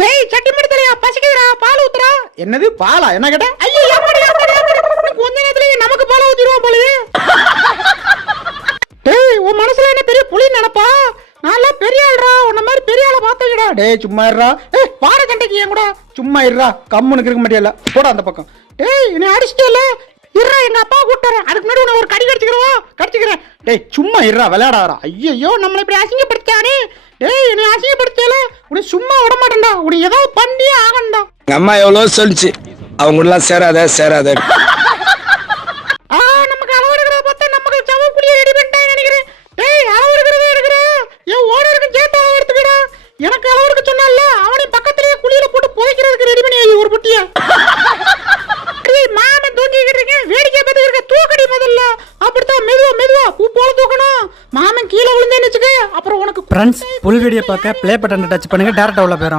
டேய் சட்டி மடுத்தலையா பசிக்குதுடா பால் ஊத்துறா. என்னது பாலா? என்ன கேட்ட? ஐயோ கொஞ்ச நேரத்துல நமக்கு பால் ஊத்திடுவான் போலயே. டேய் உன் மனசுல என்ன பெரிய புலி நினைப்பா? நான் பெரிய ஆள்ரா, உன்ன மாதிரி பெரிய ஆளை பார்த்தீங்கடா. டேய் சும்மா இருடா. ஏய் பாரு கண்டைக்கு ஏன் கூட சும்மா இருடா. கம்முனுக்கு இருக்க மாட்டியல, போடா அந்த பக்கம். டேய் நீ அடிச்சிட்டல இருடா, எங்க அப்பா கூப்பிட்டாரு, அதுக்கு முன்னாடி உன்னை ஒரு கடி கடிச்சுக்கிறேன். டேய் சும்மா இருடா, விளையாடாதா. ஐயோ நம்மளை இப்படி அசிங்கப்படுத்தானே. டேய் நீ அசிங்கப்படுத்தல, உன்னை சும்மா விட மாட்டேன்டா, உன்னை ஏதாவது பண்ணியே ஆகண்டா. எங்க அம்மா எவ்வளவு சொல்லிச்சு, அவங்க எல்லாம் சேராத. நமக்கு அளவு இருக்கிறத பார்த்தா நமக்கு சவ புளிய ரெடி பண்ணிட்டேன்னு நினைக்கிறேன். டேய் அளவு இருக்கிறத எடுக்கிற, என் ஓனருக்கு சேர்த்து அளவு எடுத்துக்கடா. எனக்கு அளவு எடுக்க சொன்னால அவனை பக்கத்துலயே குளியில போட்டு புதைக்கிறதுக்கு ரெடி பண்ணி ஒரு புட்டியா. மாமன் தூக்கிக்கிட்டு இருக்கேன், வேடிக்கை பார்த்து இருக்க. தூக்கடி முதல்ல, அப்படித்தான் மெதுவா பூ போல தூக்கணும். மாமன் கீழே விழுந்தேன்னு வச்சுக்க, அப்புறம் உனக்கு ஃப்ரெண்ட்ஸ், ஃபுல் வீடியோ பார்க்க ப்ளே பட்டனை டச் பண்ணுங்க, டேரக்டா உள்ள போயிடும்.